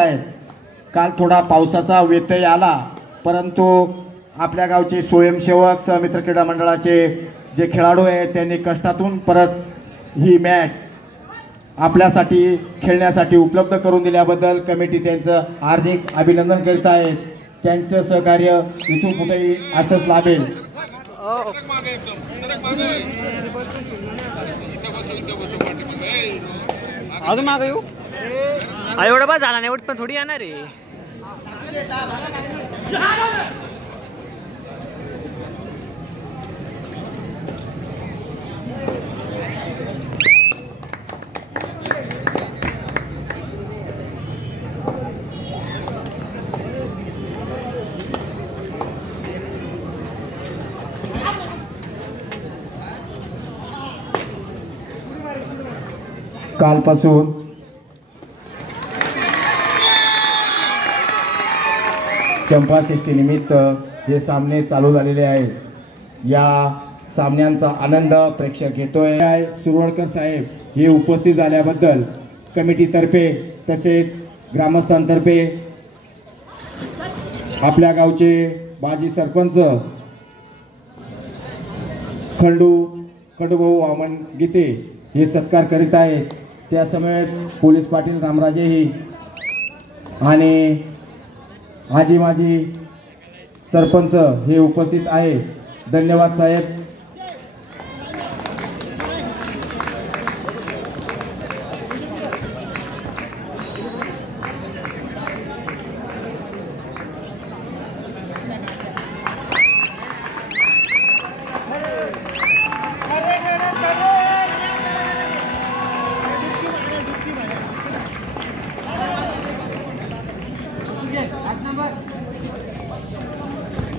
काल थोडा पावसाचा व्यत्यय आला, परंतु आपल्या गावचे स्वयंसेवक सहमित्र क्रीडा मंडळाचे जे खेळाडू आहेत त्यांनी कष्टातून परत ही मॅच आपल्यासाठी खेळण्यासाठी उपलब्ध करून दिल्याबद्दल कमिटी त्यांचं हार्दिक अभिनंदन करीत आहे। त्यांचं सहकार्य इथून कुठेही असंच लाभेल। अजून मागे येऊ एवढं बस झाला नाही, एवढं पण थोडी येणार आहे। कालपासून चंपाषष्ठी निमित्त हे सामने चालू झालेले आहेत। या सामन्यांचा आनंद प्रेक्षक घेतोय। सुरवडकर साहेब हे उपस्थित झाल्याबद्दल कमिटीतर्फे तसेच ग्रामस्थांतर्फे आपल्या गावचे माजी सरपंच खंडूभाऊ वामन गीते हे सत्कार करीत आहेत। त्यासमवेत पोलीस पाटील रामराजेही आणि आजी माजी सरपंच हे उपस्थित आहे। धन्यवाद साहेब।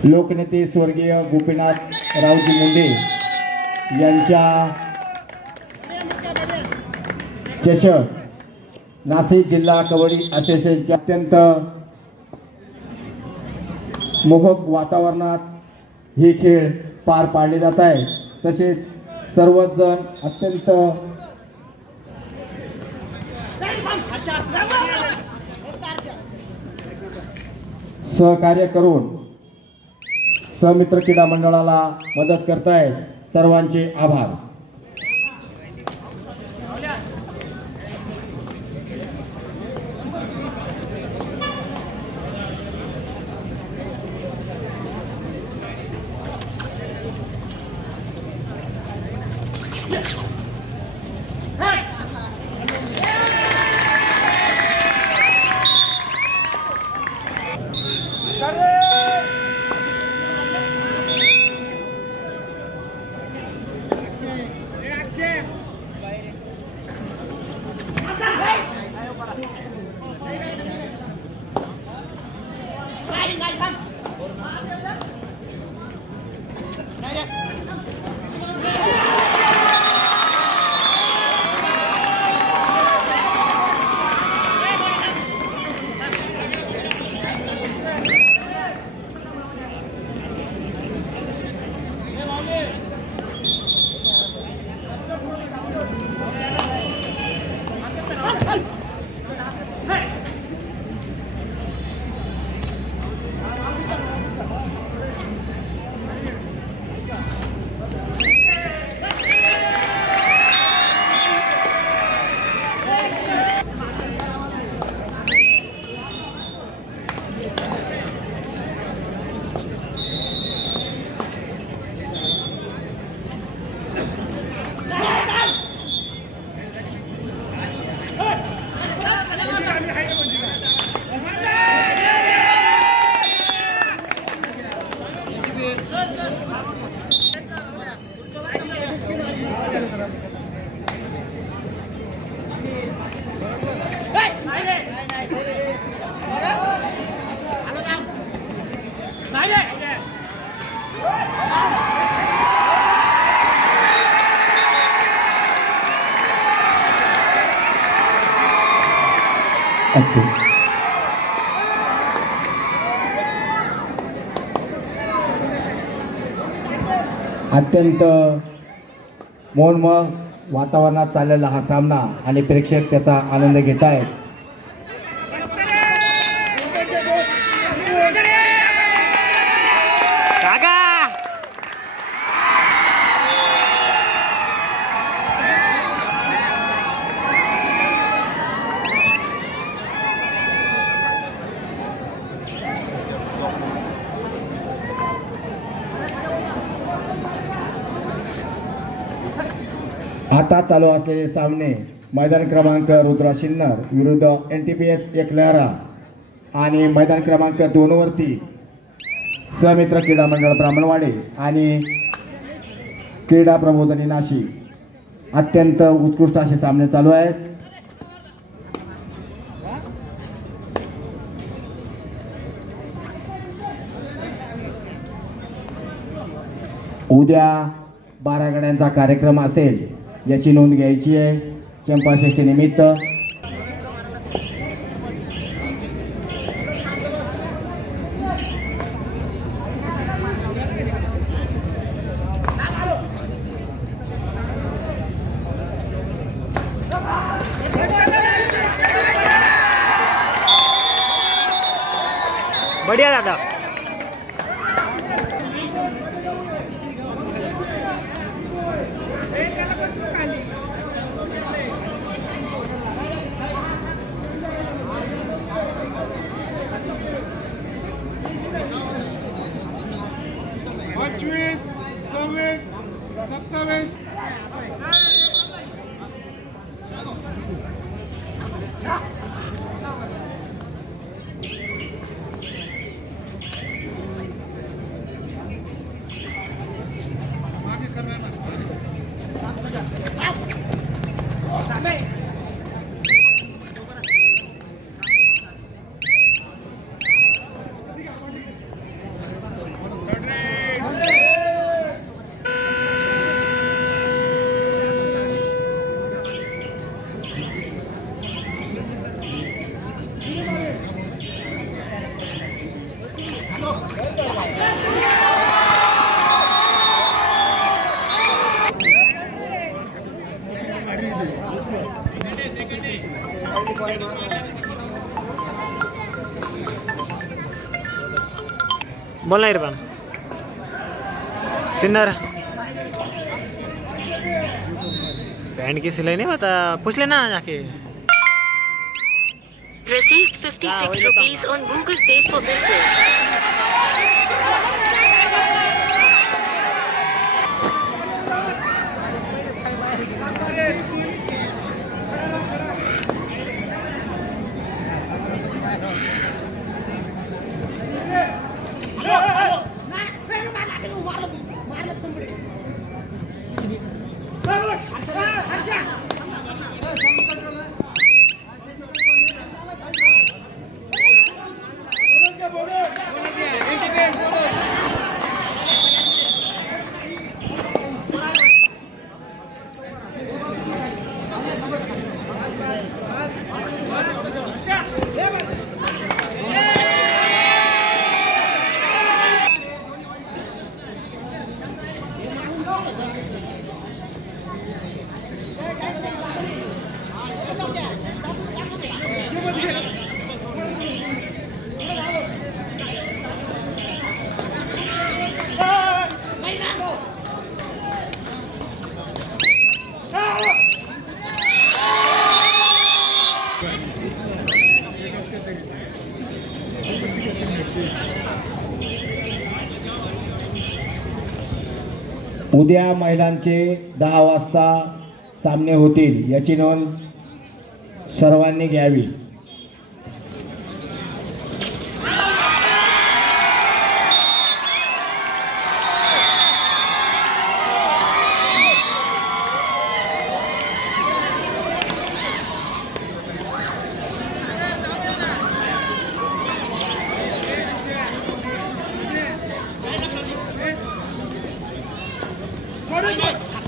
लोकनेते स्वर्गीय गोपीनाथ रावजी मुंडे यांच्या चषक नाशिक जिल्हा कबड्डी असोसिएशनचे अत्यंत मोहक वातावरणात हे खेळ पार पाडले जात आहे। तसेच सर्वच जण अत्यंत सहकार्य करून सहमित्र क्रीडा मंडळाला मदत करतायत। सर्वांचे आभार। अत्यंत मनमोहक वातावरणात चाललेला हा सामना आणि प्रेक्षक त्याचा आनंद घेत आहेत। आता चालू असलेले सामने मैदान क्रमांक रुद्रा शिन्नर विरुद्ध NTPS एकलहरा आणि मैदान क्रमांक 2 वरती समित्र क्रीडा मंडळ ब्राह्मणवाडी आणि क्रीडा प्रबोधिनी नाशिक अत्यंत उत्कृष्ट असे सामने चालू आहेत. उद्या 12 गाड्यांचा कार्यक्रम असेल याची नोंद घ्यायची आहे. चंपाषष्ठी निमित्त बढ़िया दादा. बोलना इरफान सिन्नर पैंट की सिलाई नहीं पता, पूछ लेना जाके. Received 56 rupees on Google Pay for business. उद्या महिलांचे 10 वाजता सामने होतील याची नोंद सर्वांनी घ्यावी.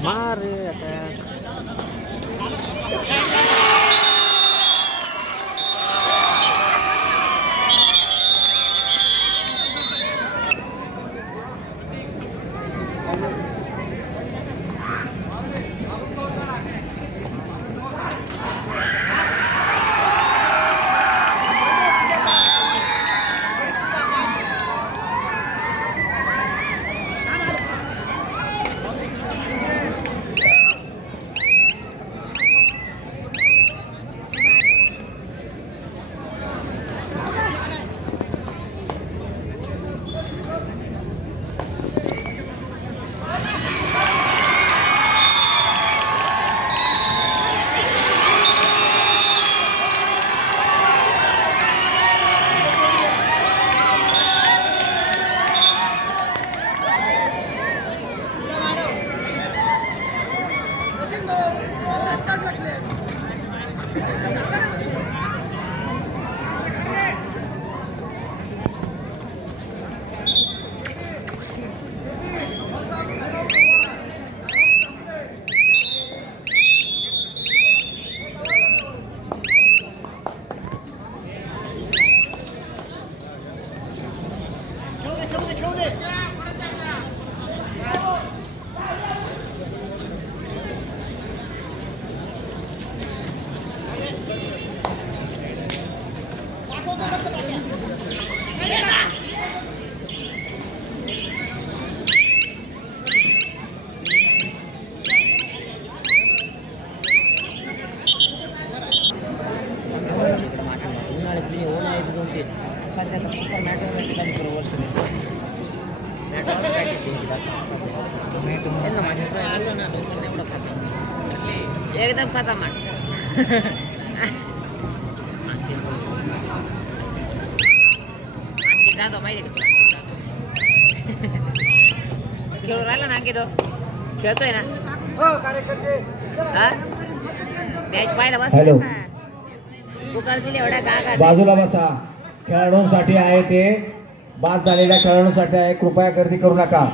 मार अटैक. एकदम खतरनाक आणखी जातो माहिती का खेळून राहिला ना आणखी तो खेळतोय ना मॅच पाहिला बस हॅलो. पुकार दिले एवढ्या गागा बाजूला बसा. खेळाडूंसाठी आहे ते, बाद झालेल्या खेळाडूंसाठी आहे. कृपया गर्दी करू नका.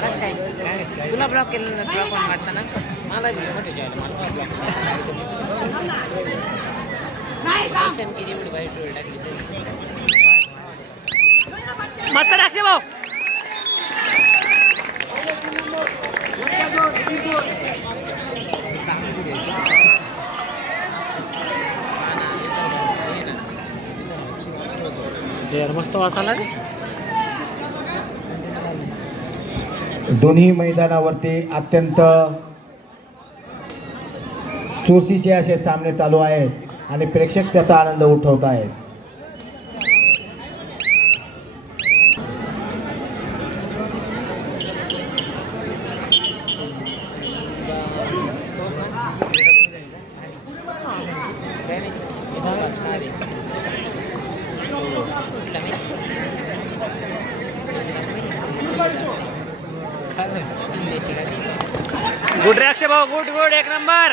कसं काय तुला ब्लॉक केलं ना ब्लॉक पण मारताना मला बी मोठे जेवायला मला ब्लॉक किती एवढी वाईट वेळ टाकली तरी मस्त टाकले भाऊ. मस्त वासाला रे. दोन्ही मैदानावरती अत्यंत चुरशीचे असे सामने चालू आहेत आणि प्रेक्षक त्याचा आनंद उठवत आहेत. गुड रे अक्षय भाऊ, गुड गुड, एक नंबर.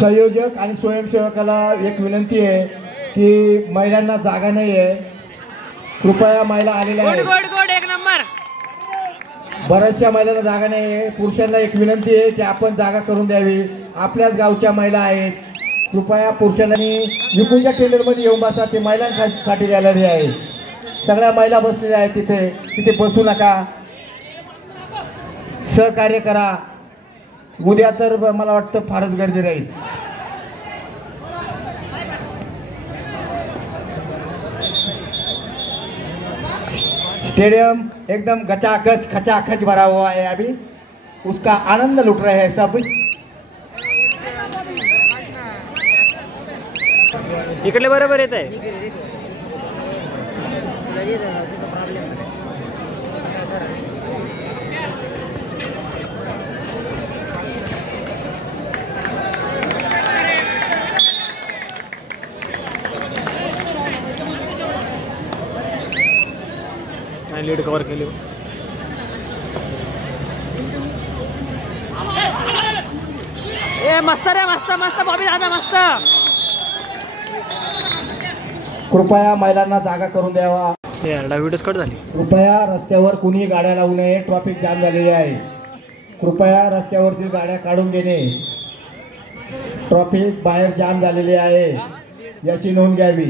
संयोजक आणि स्वयंसेवकाला एक विनंती आहे की महिलांना जागा नाही आहे, कृपया महिला आलेल्या गुड आहेत. गुड गुड, एक नंबर. बऱ्याचशा महिलांना जागा नाही आहे. पुरुषांना एक विनंती आहे की आपण जागा करून द्यावी. आपल्याच गावच्या महिला आहेत, कृपया पुरुषांनी विकूंच्या टेंडरमध्ये येऊन बसा. ते महिलांसाठी गॅलरी आहे, सगळ्या महिला बसलेल्या आहेत तिथे. तिथे बसू नका, सहकार्य करा. उद्या तर मला वाटतं फारच गर्दी राहील. स्टेडियम एकदम गचाखच खचाखच भरा हुआ है. अभी उसका आनंद लुट रहे हैं सब. इकडले बरोबर येत आहे. लीड कव्हर केली. ए मस्त रे, मस्त मस्त बॉबी दादा, मस्त. कृपया महिलांना जागा करून द्यावा. व्हिडिओ कट झाली. कृपया रस्त्यावर कुणी गाड्या लावू नये. ट्रॅफिक जाम झालेली आहे. कृपया रस्त्यावरती गाड्या काढून घेणे. ट्रॅफिक बाहेर जाम झालेली आहे. याची नोंद घ्यावी.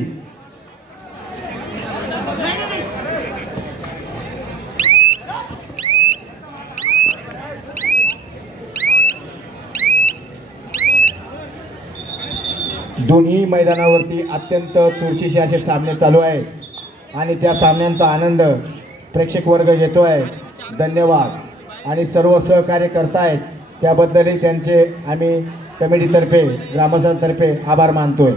दोन्ही मैदानावरती अत्यंत चुरशीचे असे सामने चालू आहेत आणि त्या सामन्यांचा आनंद प्रेक्षक वर्ग घेतो आहे. धन्यवाद. आणि सर्व सहकार्य करतायत त्याबद्दलही त्यांचे आम्ही कमिटीतर्फे ग्रामस्थांतर्फे आभार मानतोय.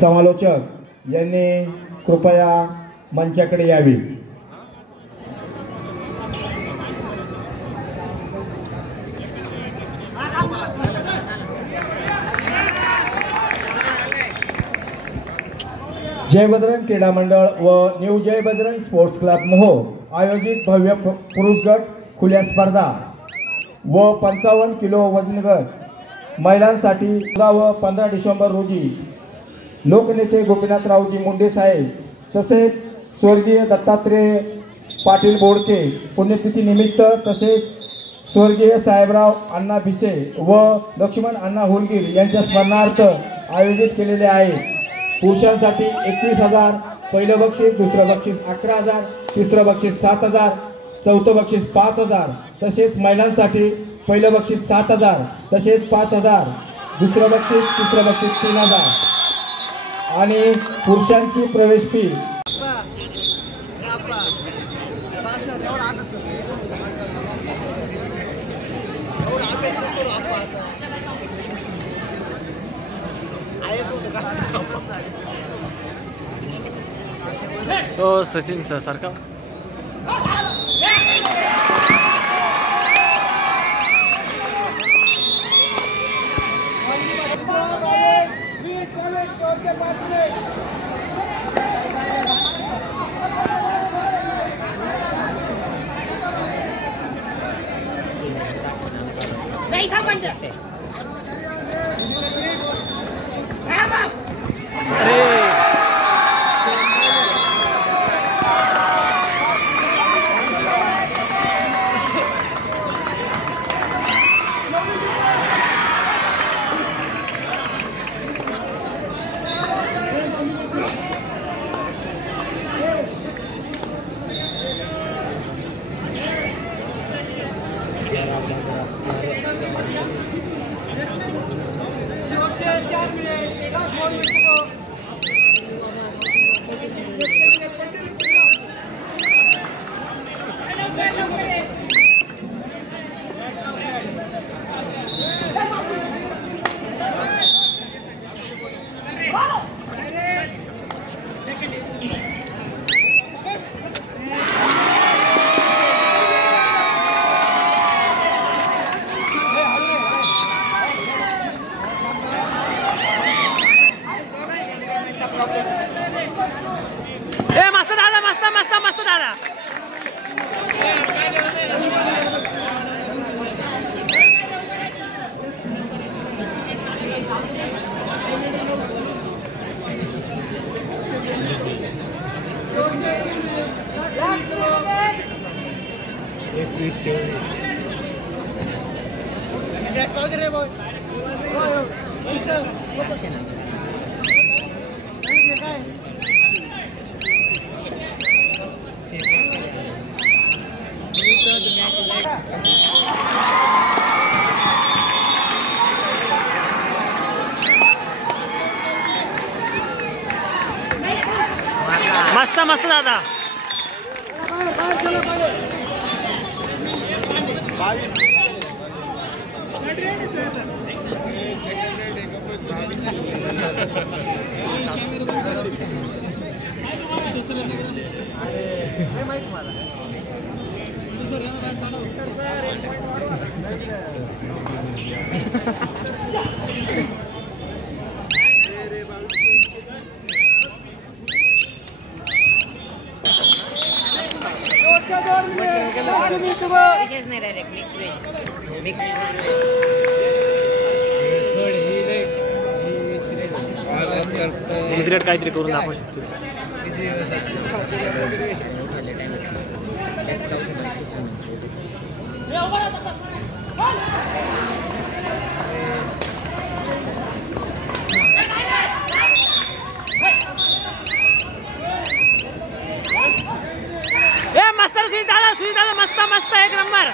समालोचक यांनी कृपया मंचाकडे यावी. जय बजरंग क्रीडा मंडळ व न्यू जय बजरंग स्पोर्ट्स क्लब मोहोळ आयोजित भव्य पुरुष गट खुल्या स्पर्धा व 55 किलो वजन गट महिलांसाठी 14 व 15 डिसेंबर रोजी लोकनेते गोपीनाथरावजी मुंडे साहेब तसेच स्वर्गीय दत्तात्रेय पाटील बोडके पुण्यतिथी निमित्त तसेच स्वर्गीय साहेबराव अण्णा भिसे व लक्ष्मण अण्णा होलगीर यांच्या स्मरणार्थ आयोजित केलेले आहे. पुरुषांसाठी 21,000, पहिलं बक्षीस, दुसरं बक्षीस 11,000, तिसरं बक्षीस 7,000, चौथं बक्षीस 5,000, तसेच महिलांसाठी पहिलं बक्षीस 7,000, तसेच 5,000, दुसरं बक्षीस, तिसरं बक्षीस 3,000 आणि पुरुषांची प्रवेश फी तो सचिन सर सारखा मस्त मस्त दादा. विशेष नाही डायरेक्ट मिक्स वेज मिक्स काहीतरी करून दाखवू शकतो. ए मस्त सुई दादा मस्त मस्त एक नंबर.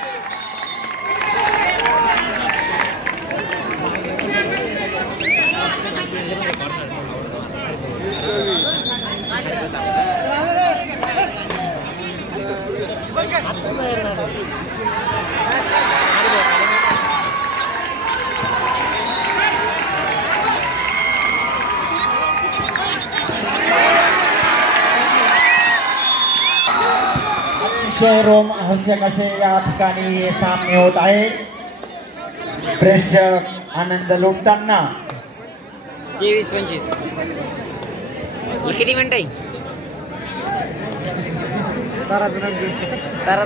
अतिशय रोमहर्षक असे या ठिकाणी सामने होत आहे. प्रेक्षक आनंद लुटताना 23-25. किती मिनिटं आहे? तारा